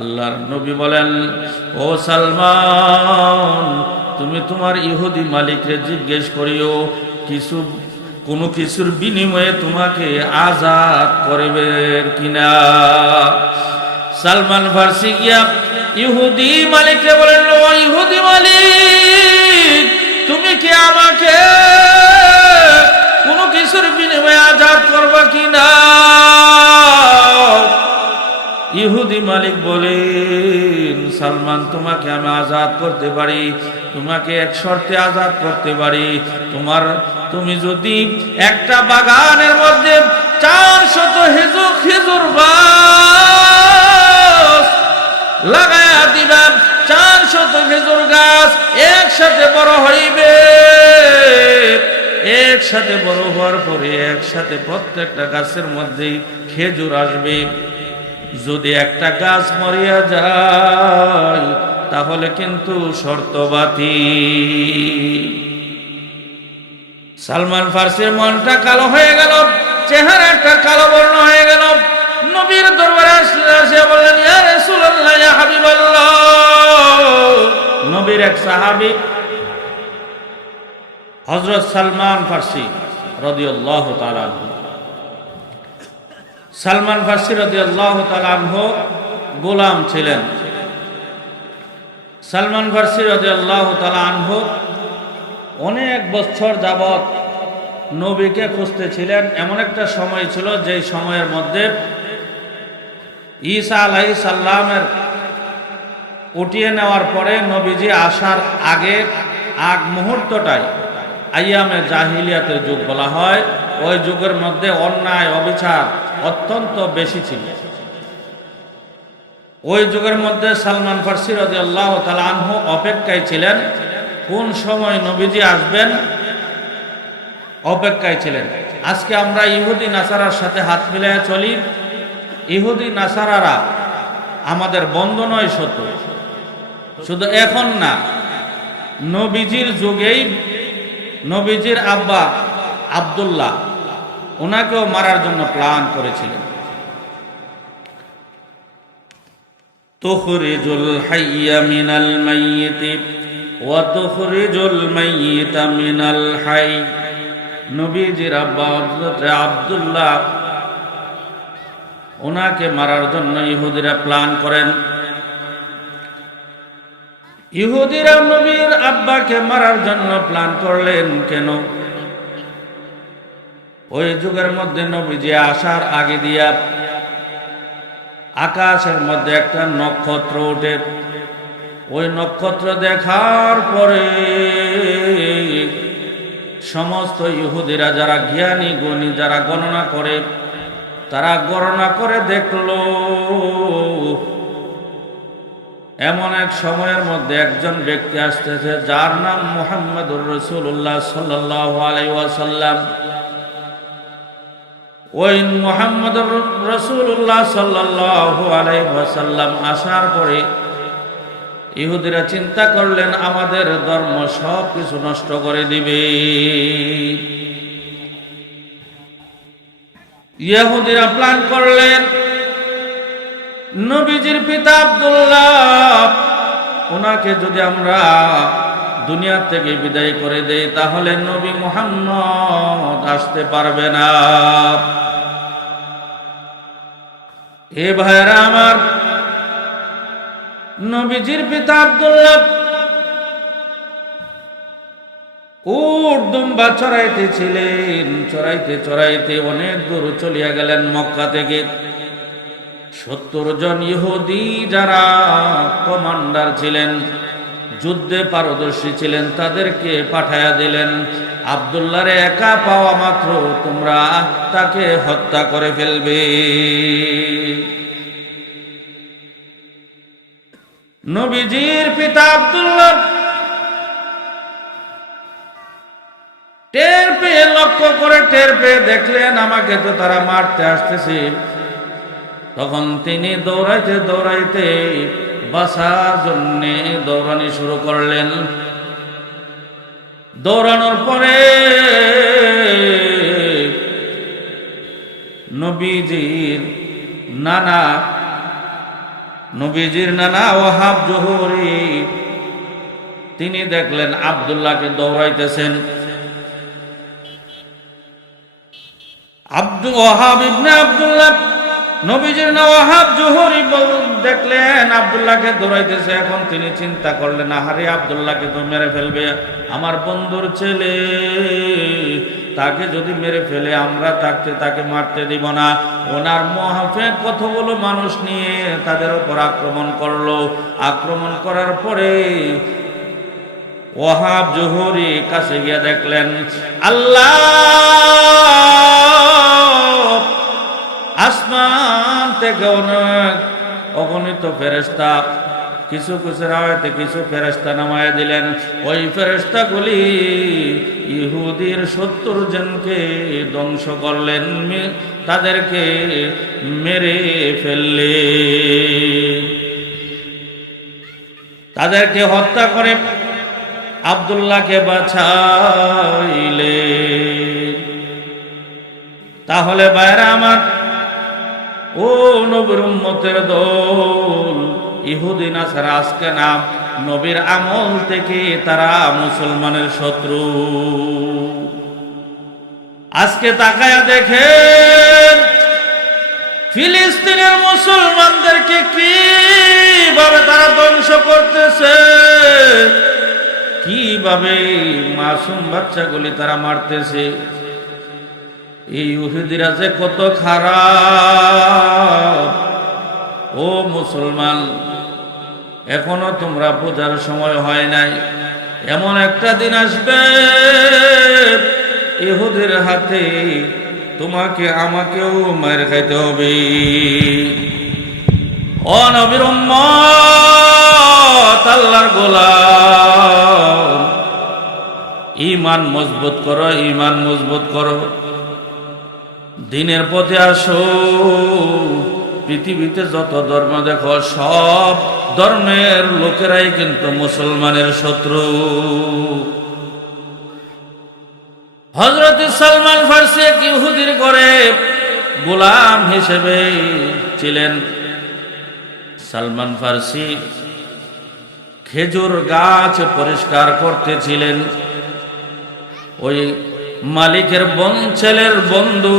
আল্লাহর নবী বলেন, ও সালমান, তুমি তোমার ইহুদি মালিকরে জিজ্ঞেস করিও কোনো কিছুর বিনিময়ে তোমাকে আজাদ করবে কিনা। সালমান ফার্সি গিয়া ইহুদি মালিকরে বলেন, ও ইহুদি মালিক, তুমি কি আমাকে কোনো কিছুর বিনিময়ে আজাদ করবা কিনা? ইহুদি মালিক বলেন, সালমান, তোমাকে আমি আজাদ করতে পারি, তোমাকে এক শর্তে আজাদ করতে পারি। তুমি যদি একটা বাগানের মধ্যে 400 খেজুর গাছ লাগায়া দিবা, 400 খেজুর গাছ একসাথে বড় হইবে। একসাথে বড় হওয়ার পরে একসাথে প্রত্যেকটা গাছের মধ্যে খেজুর আসবে। যদি একটা গাছ মরিয়া যায় তাহলে কিন্তু শর্ত বাতিল। সালমান ফার্সির মনটা কালো হয়ে গেল, চেহারাটা কালো বর্ণ হয়ে গেল। নবীর দরবারে আসে বললেন, ইয়া রাসূলুল্লাহ, ইয়া হাবিবাল্লাহ। নবীর এক সাহাবী হযরত সালমান ফার্সি রাদিয়াল্লাহু তাআলা আনহু, সালমান ফার্সি রাদিয়াল্লাহু তাআলা আনহু গোলাম ছিলেন। সালমান ফার্সি রাদিয়াল্লাহু তাআলা আনহু অনেক বছর যাবত নবীকে খুঁজতেছিলেন। এমন একটা সময় ছিল যে সময়ের মধ্যে ঈসা আলাইহিস সালামের উঠিয়ে নেওয়ার পরে নবীজি আসার আগ মুহূর্তটাই আইয়ামে জাহিলিয়াতের যুগ বলা হয়। ওই যুগের মধ্যে অন্যায় অবিচার অত্যন্ত বেশি ছিল। ওই যুগের মধ্যে সালমান ফার্সি রাদিয়াল্লাহু তাআলা আনহু অপেক্ষায় ছিলেন, কোন সময় নবীজি আসবেন অপেক্ষায় ছিলেন। আজকে আমরা ইহুদি নাসারার সাথে হাত মিলিয়ে চলি। ইহুদি নাসারারা আমাদের বন্ধু নয়, শত্রু। শুধু এখন না, নবীজির যুগেই নবীজির আব্বা আব্দুল্লাহ, ওনাকেও মারার জন্য প্ল্যান করেছিলেন। তুখরিজুল হাইয়্যা মিনাল মাইয়িতি ওয়া তুখরিজুল মাইয়িতা মিনাল হাই। নবীজির আব্বা হযরত আব্দুল্লাহ, ওনাকে মারার জন্য ইহুদিরা প্ল্যান করেন। ইহুদিরা নবীর আব্বাকে মারার জন্য প্ল্যান করলেন কেন? ওই যুগের মধ্যে নবীজি আসার আগে দিয়া আকাশের মধ্যে একটা নক্ষত্র ওঠে। ওই নক্ষত্র দেখার পরে সমস্ত ইহুদিরা, যারা জ্ঞানী গুণী, যারা গণনা করে, তারা গণনা করে দেখলো এমন এক সময়ের মধ্যে একজন ব্যক্তি আসতেছে যার নাম মুহাম্মদুর রাসূলুল্লাহ সাল্লাল্লাহু আলাইহি ওয়াসাল্লাম। ওই মুহাম্মদুর রাসূলুল্লাহ সাল্লাল্লাহু আলাইহি ওয়াসাল্লাম আসার পরে ইহুদিরা চিন্তা করলেন আমাদের ধর্ম সব কিছু নষ্ট করে দিবে। ইহুদিরা প্ল্যান করলেন নবীজির পিতা আব্দুল্লাহ, ওনাকে যদি আমরা দুনিয়া থেকে বিদায় করে দেই তাহলে নবী মুহাম্মদ আসতে পারবে না। এ ভাইরা আমার, নবীজির পিতা আব্দুল্লাহ উট দুম্বা চড়াইতেছিলেন। চড়াইতে চড়াইতে অনেক দূর চলিয়া গেলেন মক্কা থেকে। 70 জন ইহুদি যারা কমান্ডার ছিলেন, যুদ্ধে পারদর্শী ছিলেন, তাদেরকে পাঠায়া দিলেন, আব্দুল্লাহরে একা পাওয়া মাত্র তোমরা তাকে হত্যা করে ফেলবে। নবীজির পিতা আব্দুল্লাহ টের পেয়ে, লক্ষ্য করে টের পেয়ে দেখলেন আমাকে তো তারা মারতে আসতেছে। তখন তিনি দৌড়াইতে দৌড়াইতে বাঁচার জন্য দৌড়ানি শুরু করলেন। দৌড়ানোর পরে নবীজির নানা নবীজির নানা ওয়াহাব জোহরি তিনি দেখলেন আব্দুল্লাহকে দৌড়াইতেছেন। ওয়াহাব ইবনে আব্দুল্লাহ নবীজির না ওয়াহাব জোহরি দেখলেন আব্দুল্লাহকে দৌড়াইতেছে। এখন তিনি চিন্তা করলেন, আহারে আব্দুল্লাহকে তো মেরে ফেলবে, আমার বন্ধুর ছেলে, তাকে যদি মেরে ফেলে আমরা তাকে মারতে দিব না। ওনার মহাফেক কতগুলো মানুষ নিয়ে তাদের উপর আক্রমণ করলো। আক্রমণ করার পরে ওয়াহাব জোহরি কাছে গিয়ে দেখলেন আল্লাহ আসমান থেকে অনেক অগণিত ফেরেশতা, কিছু কিছু রাওয়াতে কিছু ফেরেশতা নামায় দিলেন। ওই ফেরেশতাগুলি ইহুদির 70 জনকে ধ্বংস করলেন, তাদেরকে মেরে ফেললে, তাদেরকে হত্যা করে আব্দুল্লাহকে বাঁচাইলে। তাহলে ভাইরা আমার, ও নবীর উম্মতের দল, ইহুদি নাসারা আজকে নাম নবীর আমল থেকে তারা মুসলমানের শত্রু। আজকে তাকায়া দেখেন ফিলিস্তিনের মুসলমানদেরকে কিভাবে তারা ধ্বংস করতেছে, কিভাবে মাসুম বাচ্চাগুলি তারা মারতেছে। এই ইহুদিরা যে কত খারাপ। ও মুসলমান, এখনো তোমরা বোঝার সময় হয় নাই। এমন একটা দিন আসবে ইহুদির হাতে তোমাকে আমাকেও মার খাইতে হবে। ও নবীর উম্মত, আল্লাহর গোলাম, ঈমান মজবুত করো, ঈমান মজবুত করো, দ্বীনের পথে আসো। পৃথিবীতে যত ধর্ম দেখো, সব ধর্মের লোকেরাই কিন্তু মুসলমানের শত্রু। হযরত সালমান ফারসি এক ইহুদির ঘরে গোলাম হিসেবে ছিলেন। সালমান ফারসি খেজুর গাছ পরিষ্কার করতেছিলেন। ওই মালিকের ছেলের বন্ধু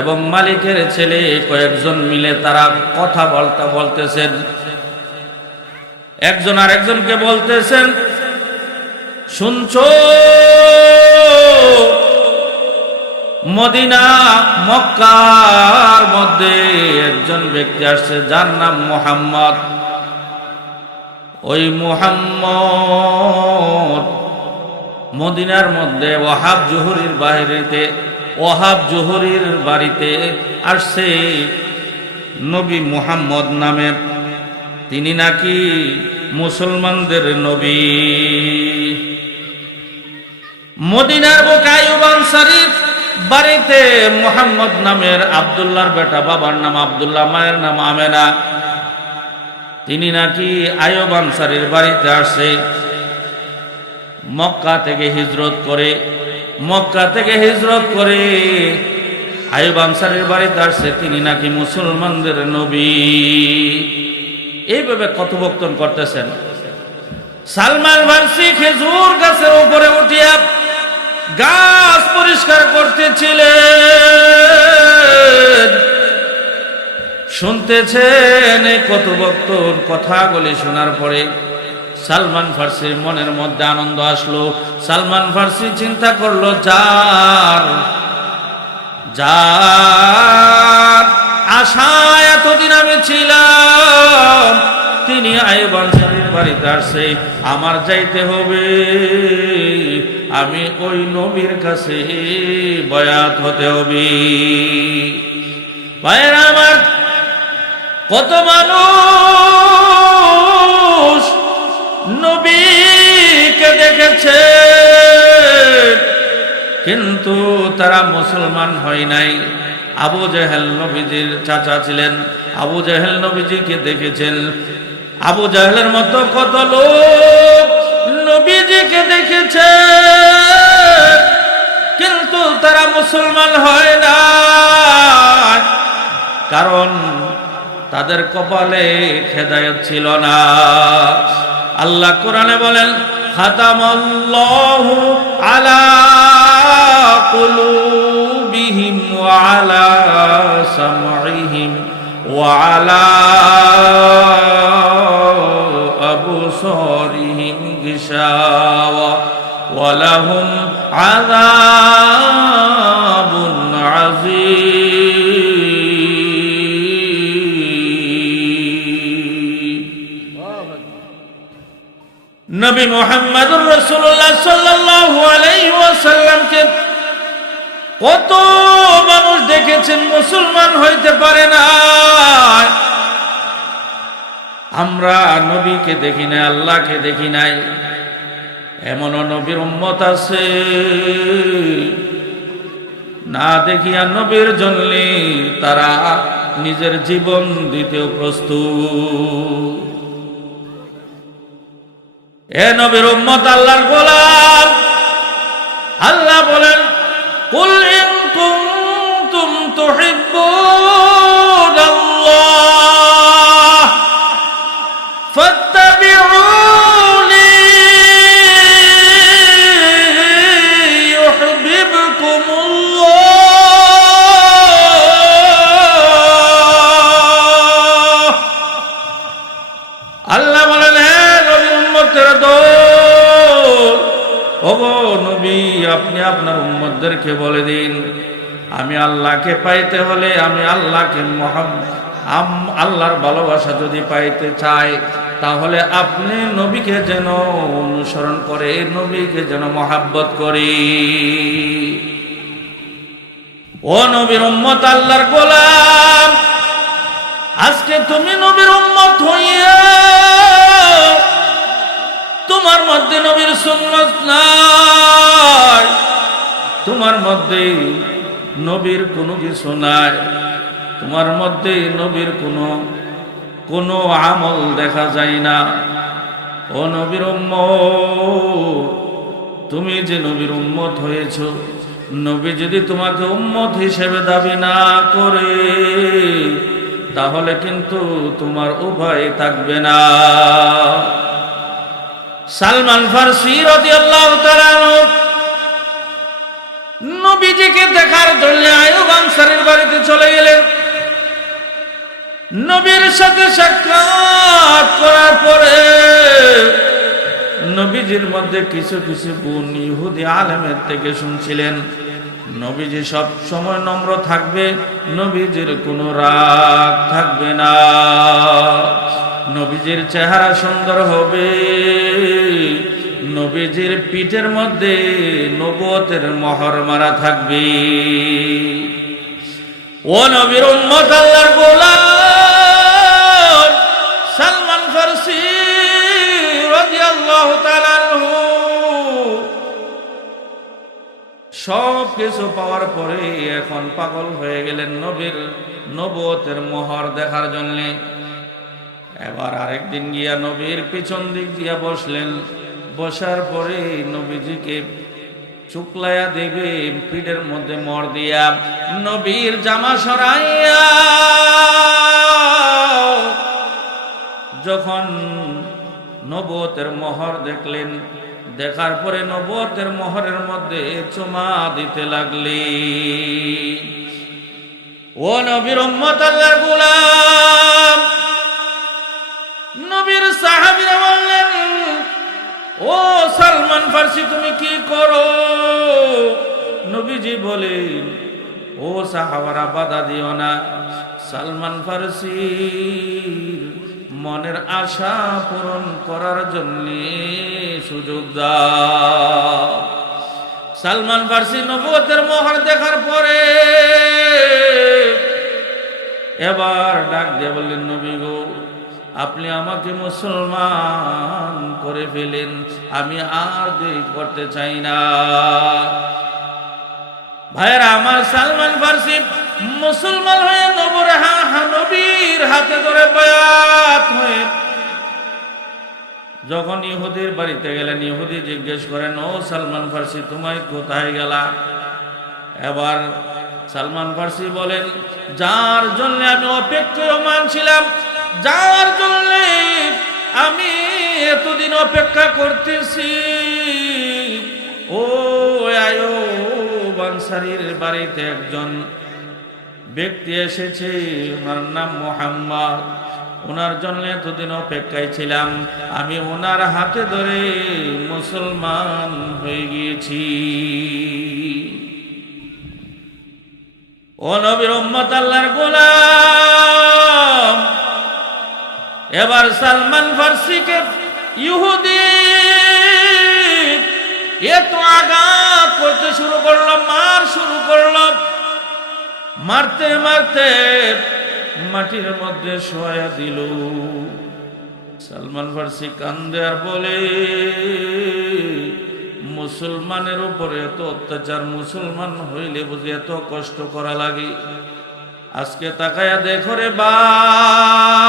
এবং মালিকের ছেলে কয়েকজন মিলে তারা কথা বলতেছেন। একজন আরেকজনকে বলতেছেন, শুনছো মদিনা মক্কার মধ্যে একজন ব্যক্তি আসছে যার নাম মুহাম্মদ। ওই মুহাম্মদ মদিনার মধ্যে ওয়াহাব জোহরির বাড়িতে আসছে। নবী মুহাম্মদ নামে, তিনি নাকি মুসলমানদের নবী। মদিনার বুকে আইয়ুব আনসারীর বাড়িতে মুহাম্মদ নামের আব্দুল্লাহর বেটা, বাবার নাম আব্দুল্লাহ, মায়ের নাম আমেনা, তিনি নাকি আইয়ুব আনসারীর বাড়িতে আসছে। মক্কা থেকে হিজরত করে আইয়ুব আনসারীর বাড়িতে আসছে, তিনি নাকি মুসলমানদের নবী। এইভাবে কথোপকথন করতেছেন। সালমান ফারসি খেজুর গাছের উপরে উঠিয়া গাছ পরিষ্কার করতেছিলেন। শুনতেছেন এই কথোপকথন, কথাগুলি শোনার পরে সালমান ফারসির মনের মধ্যে আনন্দ আসলো। সালমান ফারসি চিন্তা করলো, যার আশায় এতদিন আমি ছিলাম, তিনি আইয়ুব আনসারীর বাড়িতে আসছে, আমার যাইতে হবে, আমি ওই নবীর কাছে বয়াত হতে হবে। ভাইরা আমার, কত মানুষ নবীকে দেখেছে কিন্তু তারা মুসলমান হয় নাই। আবু জেহেল নবীজির চাচা ছিলেন, আবু জেহেল নবীজিকে দেখেছেন। আবু জেহেলের মতো কত লোক নবীজিকে দেখেছে কিন্তু তারা মুসলমান হয় না, কারণ তাদের কপালে হেদায়েত ছিল না। আল্লাহ কোরআনে বলেন, খাতামাল্লাহু আলা কুলুবিহিম ওয়া আলা সামঈহিম ওয়া আলা আবসারিহিম গিশাওয়া ওয়া লাহুম আযাবুন আযীম। নবী মুহাম্মদুর রাসূলুল্লাহ সাল্লাল্লাহু আলাইহি ওয়াসাল্লামকে কত মানুষ দেখেছেন, মুসলমান হইতে পারে না। আমরা নবীকে দেখি নাই, আল্লাহকে দেখি নাই। এমনও নবীর উম্মত আছে না দেখিয়া নবীর জন্য তারা নিজের জীবন দিতেও প্রস্তুত। এ নবীর উম্মত আল্লাহর গোলাম। আল্লাহ বলেন, কুল ইন কুনতুম তুহিব্বুনাল্লাহ ফাত্তাবিউনি ইউহিব্বুকুমুল্লাহ। আল্লাহ বলেন, হে নবীর উম্মতের দল, ওগো নবী, আপনি আপনার উম্মতদেরকে বলে দিন, আমি আল্লাহকে পাইতে হলে, আমি আল্লাহকে আল্লাহর ভালোবাসা যদি পাইতে চাই, তাহলে আপনি নবীকে যেন অনুসরণ করে, নবীকে যেন মহাব্বত করি। ও নবীর উম্মত, আল্লাহর গোলাম, আজকে তুমি নবীর উম্মত হইয়া তোমার মধ্যে নবীর সুন্নাত নাই, তোমার মধ্যে নবীর কোনো কিছু নাই, তোমার মধ্যে নবীর কোনো আমল দেখা যায় না। ও নবীর উম্মত, তুমি যে নবীর উম্মত হয়েছ, নবী যদি তোমাকে উম্মত হিসেবে দাবি না করে, তাহলে কিন্তু তোমার উভয় থাকবে না। সালমান ফারসি রাদিয়াল্লাহু তাআলা নবীজিকে দেখার জন্য আইয়ুব আনসারীর বাড়িতে চলে গেলেন। নবীর সাথে সাক্ষাৎ করার পরে নবীজির মধ্যে কিছু কিছু গুণ ইহুদি আলেমের থেকে শুনছিলেন। নবীজি সব সময় নম্র থাকবে, নবীজির কোনো রাগ থাকবে না, নবীজির চেহারা সুন্দর হবে, নবীজির পিঠের মধ্যে নবুয়তের মোহর মারা থাকবে। ও নবীর উম্মত, আল্লাহর গোলাম সালমান ফারসি রাদিয়াল্লাহু তাআলা আনহু সব কিছু পাওয়ার পরে এখন পাগল হয়ে গেলেন নবীর নবুয়তের মোহর দেখার জন্য। এবার আরেকদিন গিয়া নবীর পিছন দিক দিয়া বসলেন। বসার পরে নবীজিকে শুক্লায়া দেবে পিঠের মধ্যে মর দিয়া নবীর জামা সরাইয়া যখন নবুয়তের মোহর দেখলেন, দেখার পরে নবুয়তের মোহরের মধ্যে চুমা দিতে লাগলি। ও নবীর উম্মত, আল্লাহর গোলাম, নবীর সাহাবীরা বললেন, ও সালমান ফারসি, তুমি কি করো? নবীজি বলেন, ও সাহাবারা, বাধা দিও না, সালমান ফারসি মনের আশা পূরণ করার জন্য সুযোগ দাও। সালমান ফারসি নবুয়তের মোহর দেখার পরে এবার ডাক দিয়ে বললেন, নবী গো, আপনি আমাকে মুসলমান করে ফেলেন, আমি আর দেরি করতে চাই না। ভাইরা আমার, সালমান ফারসি মুসলমান হয়ে নবীর হাতে ধরে বায়াত হয়ে যখন ইহুদির বাড়িতে গেলেন, ইহুদি জিজ্ঞেস করেন, ও সালমান ফারসি, তোমায় কোথায় গেলা? এবার সালমান ফার্সি বলেন, যার জন্য আমি অপেক্ষমান ছিলাম, যার জন্য আমি এতদিন অপেক্ষা করতেছি, ও আয়ুব আনসারীর বাড়িতে একজন ব্যক্তি এসেছে, ওনার নাম মুহাম্মদ। ওনার জন্য এতদিন অপেক্ষায় ছিলাম, আমি ওনার হাতে ধরে মুসলমান হয়ে গিয়েছি। ও নবীর উম্মত, আল্লাহর গোলাম, এবার সালমান ফার্সিকে ইহুদি এত আঘাত করতে শুরু করলো, মার শুরু করলো, মারতে মারতে মাটির মধ্যে শোয়া দিল। সালমান ফার্সি কান্দে আর বলে, মুসলমানের উপরে এত অত্যাচার, মুসলমান হইলে বুঝি এত কষ্ট করা লাগে? আজকে তাকায়া দেখো রে ভাই,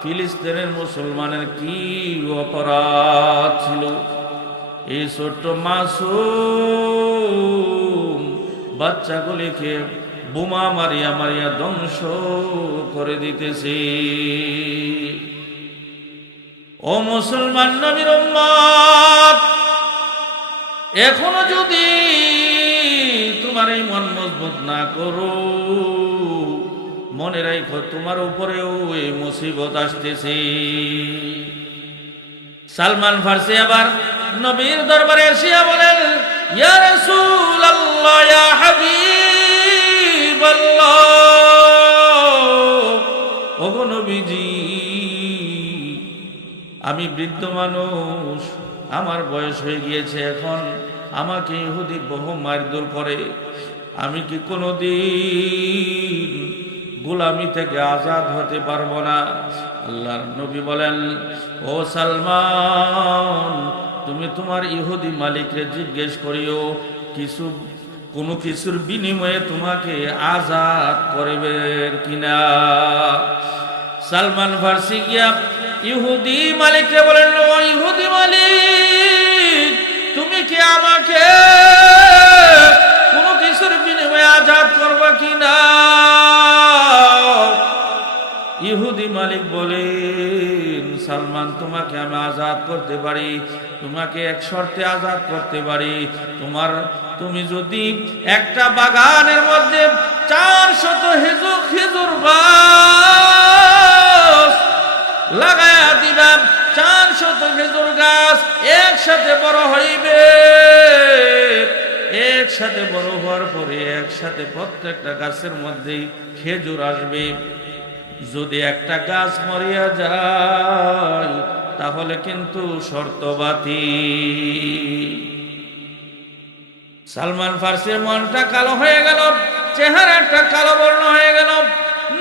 ফিলিস্তিনের মুসলমানের কি অপরাধ ছিল। এই ছোট্ট মাসুম বাচ্চাগুলিকে বোমা মারিয়া মারিয়া ধ্বংস করে দিতেছে। ও মুসলমান নবীর উম্মত, এখনো যদি তোমার এই মন মজবুত না করো, মনে রাখো তোমার উপরেও এই মুসিবত আসতেছে। সালমান ফার্সি আবার নবীর দরবারে এসে বলেন, ইয়া রাসূলুল্লাহ, ইয়া হাবিবাল্লাহ, ওগো নবীজি, আমি বৃদ্ধ মানুষ, আমার বয়স হয়ে গিয়েছে, এখন আমাকে ইহুদি বহু মারধর করে, আমি কি কোনোদিন গোলামি থেকে আজাদ হতে পারবো না? আল্লাহর নবী বলেন, ও সালমান, তুমি তোমার ইহুদি মালিকরে জিজ্ঞেস করিও, কোনো কিছুর বিনিময়ে তোমাকে আজাদ করবে কিনা। সালমান ফার্সি গিয়া ইহুদি মালিককে বলেন, ও ইহুদি মালিক, তুমি কি আমাকে কোনো কিছুর বিনিময়ে আজাদ করবা কিনা? ইহুদি মালিক বলেন, সালমান, তোমাকে আমি আজাদ করতে পারি, তোমাকে এক শর্তে আজাদ করতে পারি। তুমি যদি একটা বাগানের মধ্যে 400 খেজুর গাছ লাগায়া দিবা, 400 খেজুর গাছ একসাথে বড় হইবে, একসাথে বড় হওয়ার পরে একসাথে প্রত্যেকটা গাছের মধ্যেই খেজুর আসবে। যদি একটা গাছ মরিয়া যায় তাহলে কিন্তু শর্ত বাতিল। সালমান ফার্সির মনটা কালো হয়ে গেল, চেহারাটা কালো বর্ণ হয়ে গেল।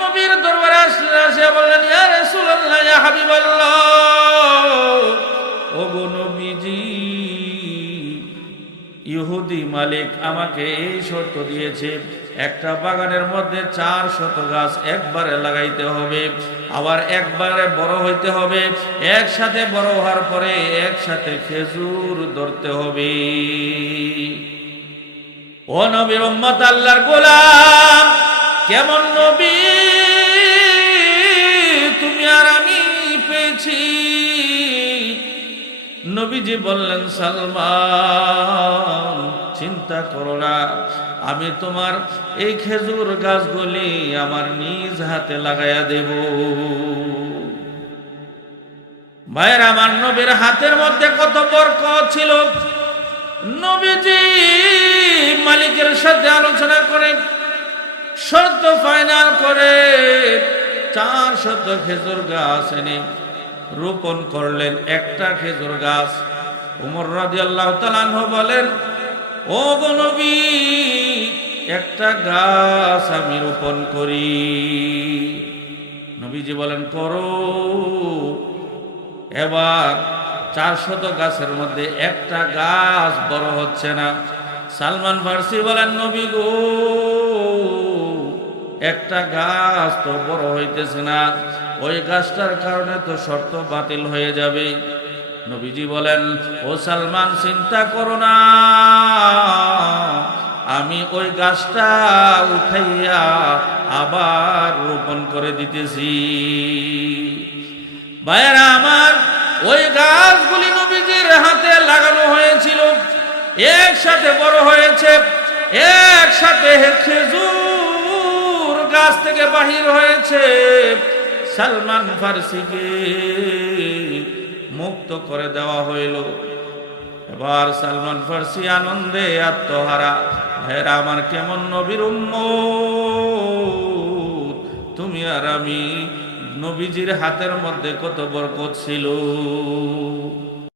নবীর দরবারে আসে বললেন, ইয়া রাসূলুল্লাহ, ইয়া হাবিবাল্লাহ, ওগো নবীজি, ইহুদি মালিক আমাকে এই শর্ত দিয়েছে, একটা বাগানের মধ্যে 400 গাছ একবারে লাগাইতে হবে, আবার একবারে বড় হইতে হবে, একসাথে বড় হওয়ার পরে একসাথে খেজুর ধরতে হবে। ও নবীর উম্মত, আল্লাহর গোলাম, কেমন নবী তুমি আর আমি পেয়েছি। নবীজি বললেন, সালমান, চিন্তা করো না, আমি তোমার এই খেজুর গাছগুলি আমার নিজ হাতে লাগাইয়া দেব। ভাইয়ের আমার, নবীর হাতের মধ্যে কত বরকত ছিল। নবীজি মালিকের সাথে আলোচনা করে শর্ত ফাইনাল করে 400 খেজুর গাছ এনে রোপণ করলেন, একটা খেজুর গাছ। ওমর রাদিয়াল্লাহু তাআলা আনহু বলেন, ও গো নবী, একটা গাছ আমি রোপণ করি। নবীজি বলেন, করো। এবার 400 গাছের মধ্যে একটা গাছ বড় হচ্ছে না। সালমান ফার্সি বলেন, নবী গো, একটা গাছ তো বড় হইতেছে না, ওই গাছটার কারণে তো শর্ত বাতিল হয়ে যাবে। নবীজি বলেন, ও সালমান, চিন্তা করো না, আমি ওই গাছটা উঠাইয়া আবার রোপণ করে দিতেছি। ভাইয়েরা আমার, ওই গাছগুলি নবীজির হাতে লাগানো হয়েছিল, একসাথে বড় হয়েছে, একসাথে খেজুর গাছ থেকে বাহির হয়েছে। সালমান ফার্সিকে মুক্ত করে দেওয়া হইল। এবার সালমান ফার্সি আনন্দে আত্মহারা। ভাইরা আমার, কেমন নবীর উম্মত তুমি আর আমি, নবীজির হাতের মধ্যে কত বরকত ছিল।